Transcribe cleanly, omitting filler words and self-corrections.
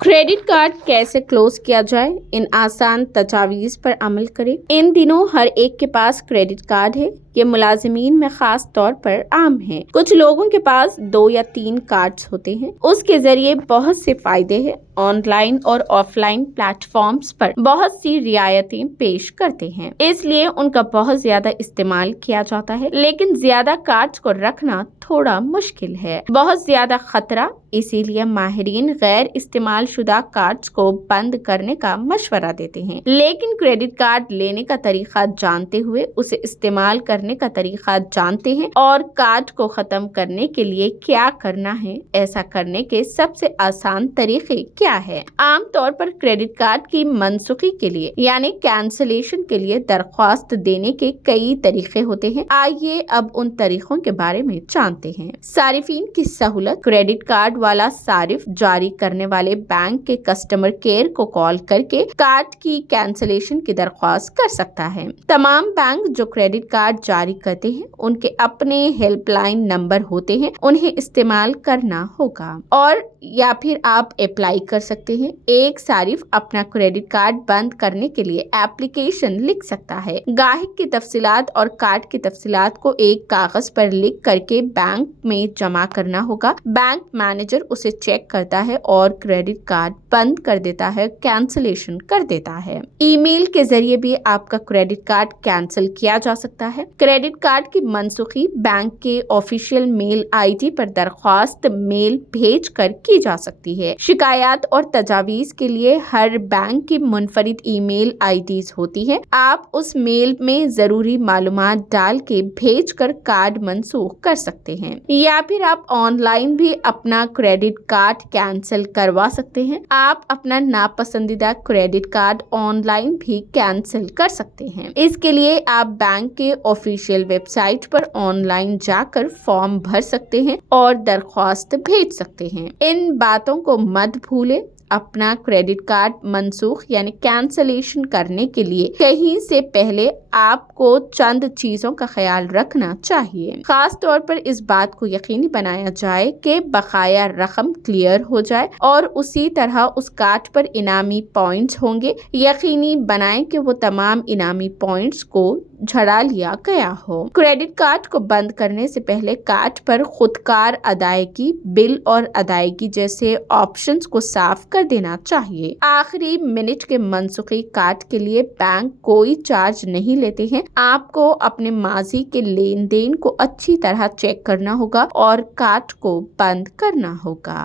Credit card कैसे close किया जाए, इन आसान तजावीज़ पर अमल करें। इन दिनों हर एक के पास क्रेडिट कार्ड है। ये मुलाजिमीन में खास तौर पर आम है। कुछ लोगों के पास 2 या 3 कार्ड्स होते हैं। उसके जरिए बहुत से फायदे हैं। ऑनलाइन और ऑफलाइन प्लेटफॉर्म्स पर बहुत सी रियायतें पेश करते हैं, इसलिए उनका बहुत ज्यादा इस्तेमाल किया जाता है। लेकिन ज्यादा कार्ड्स को रखना थोड़ा मुश्किल है, बहुत ज्यादा खतरा, इसीलिए माहिरीन गैर इस्तेमाल शुदा कार्ड्स को बंद करने का मशवरा देते हैं। लेकिन क्रेडिट कार्ड लेने का तरीका जानते हुए उसे इस्तेमाल करने का तरीका जानते हैं और कार्ड को खत्म करने के लिए क्या करना है, ऐसा करने के सबसे आसान तरीके क्या है। आमतौर पर क्रेडिट कार्ड की मनसुखी के लिए यानी कैंसलेशन के लिए दरख्वास्त देने के कई तरीके होते हैं। आइए अब उन तरीकों के बारे में जानते हैं। सारिफीन की सहूलत। क्रेडिट कार्ड वाला सारिफ जारी करने वाले बैंक के कस्टमर केयर को कॉल करके कार्ड की कैंसलेशन की दरख्वास्त कर सकता है। तमाम बैंक जो क्रेडिट कार्ड जारी करते हैं उनके अपने हेल्पलाइन नंबर होते हैं, उन्हें इस्तेमाल करना होगा। और या फिर आप अप्लाई कर सकते हैं। एक सारिफ अपना क्रेडिट कार्ड बंद करने के लिए एप्लीकेशन लिख सकता है। गाहक की तफसीलात और कार्ड की तफसीलात को एक कागज पर लिख करके बैंक में जमा करना होगा। बैंक मैनेजर उसे चेक करता है और क्रेडिट कार्ड बंद कर देता है, कैंसलेशन कर देता है। ईमेल के जरिए भी आपका क्रेडिट कार्ड कैंसिल किया जा सकता है। क्रेडिट कार्ड की मनसूखी बैंक के ऑफिशियल मेल आईडी पर दरख्वास्त मेल भेज कर की जा सकती है। शिकायत और तजावीज के लिए हर बैंक की मुनफरिद ईमेल आईडीज होती है। आप उस मेल में जरूरी मालूमात डाल के भेज कर कार्ड मनसूख कर सकते हैं, या फिर आप ऑनलाइन भी अपना क्रेडिट कार्ड कैंसिल करवा सकते हैं। आप अपना नापसंदीदा क्रेडिट कार्ड ऑनलाइन भी कैंसिल कर सकते हैं। इसके लिए आप बैंक के ऑफिशियल वेबसाइट पर ऑनलाइन जाकर फॉर्म भर सकते हैं और दरख्वास्त भेज सकते हैं। इन बातों को मत भूलें। अपना क्रेडिट कार्ड मनसूख यानी कैंसलेशन करने के लिए कहीं से पहले आपको चंद चीजों का ख्याल रखना चाहिए। खास तौर पर इस बात को यकीनी बनाया जाए कि बकाया रकम क्लियर हो जाए और उसी तरह उस कार्ड पर इनामी पॉइंट्स होंगे। यकीनी बनाएं कि वो तमाम इनामी पॉइंट्स को झड़ा लिया गया हो। क्रेडिट कार्ड को बंद करने से पहले कार्ड पर खुदकार अदायगी, बिल और अदायगी जैसे ऑप्शंस को साफ कर देना चाहिए। आखिरी मिनट के मनसूखी कार्ड के लिए बैंक कोई चार्ज नहीं लेते हैं। आपको अपने माजी के लेन देन को अच्छी तरह चेक करना होगा और कार्ड को बंद करना होगा।